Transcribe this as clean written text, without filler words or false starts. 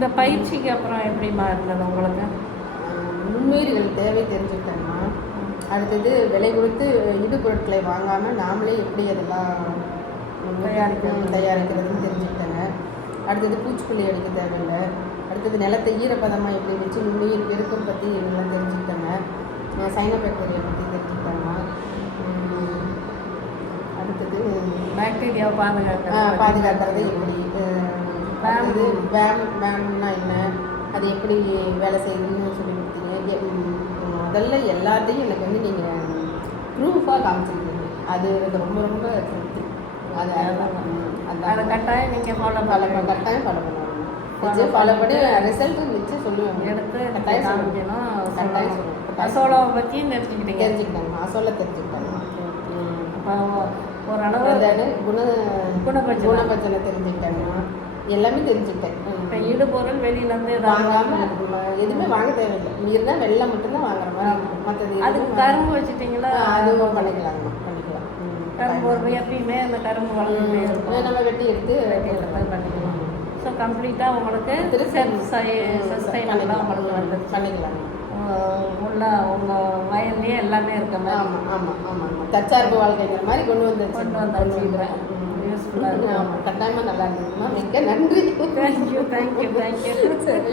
இந்த பயிற்சிக்கு அப்புறம் எப்படிமா இருந்தது உங்களுக்கு? நுண்ணுயிர்கள் தேவை தெரிஞ்சுக்கிட்டேன்னா, அடுத்தது விலை கொடுத்து இடுபொருட்களை வாங்காமல் நாமளே எப்படி அதெல்லாம் தயாரிக்கிறதுன்னு தெரிஞ்சுக்கிட்டேங்க. அடுத்தது பூச்சிக்கொல்லி அடிக்க தேவையில்லை. அடுத்தது நிலத்தை ஈரப்பதமாக எப்படி வச்சு நுண்ணுயிர் பெருக்கம் பற்றி இதெல்லாம் தெரிஞ்சுக்கிட்டேங்க. சைனோபாக்டீரியா பற்றி தெரிஞ்சுக்கிட்டேங்க. அடுத்தது பாக்டீரியாவை பாதுகாக்கிறது எப்படி, அது வேம்னா என்ன, அது எப்படி வேலை செய்யுதுன்னு சொல்லி கொடுத்தீங்க. முதல்ல எல்லாத்தையும் எனக்கு வந்து நீங்கள் ப்ரூஃபாக காமிச்சிருக்கீங்க. அது எனக்கு ரொம்ப ரொம்ப திருப்தி. அதை கட்டாயம் நீங்கள் கட்டாயம் ஃபாலோ பண்ணுவாங்க. ஃபாலோ பண்ணி ரிசல்ட்டு வச்சு சொல்லுவாங்க. எடுத்து கட்டாயம் சொல்லணும். கட்டாயம் சொல்லுவேன். அசோலாவை பற்றியும் தெரிஞ்சுக்கிட்டாங்க. அசோலா தெரிஞ்சுக்கிட்டாங்க. அப்போ ஓரளவு குணபட்சனை தெரிஞ்சுக்கிட்டாங்கன்னா எல்லாமே தெரிஞ்சுக்கிட்டேன். இப்போ ஈடுபொருள் வெளியிலேருந்து வாங்காமல் எதுவுமே வாங்க தேவையில்லை. நீர் தான் வெள்ளம் மட்டும்தான் வாங்குற மாதிரி. மற்றது அதுக்கு கரும்பு வச்சுட்டிங்களா? அதுவும் பண்ணிக்கலாம். கரும்பு ஒரு எப்பயுமே அந்த கரும்பு வளர்ந்துட்டே இருக்கும். நம்ம வெட்டி எடுத்து பண்ணிக்கலாம். ஸோ கம்ப்ளீட்டாக உங்களுக்கு சஸ்டைனபிளாக உங்களுக்கு வந்து பண்ணிக்கலாம். உங்கள் வயல்லையே எல்லாமே இருக்க மாதிரி. ஆமாம். தற்சார்பு வாழ்க்கைங்கிற மாதிரி கொண்டு வந்தாச்சுக்கிறேன். யூஸ்ஃபுல்லாக கட்டாயமாக நல்லா இருந்ததுமா. மிக்க நன்றி. தேங்க்யூ. சரி.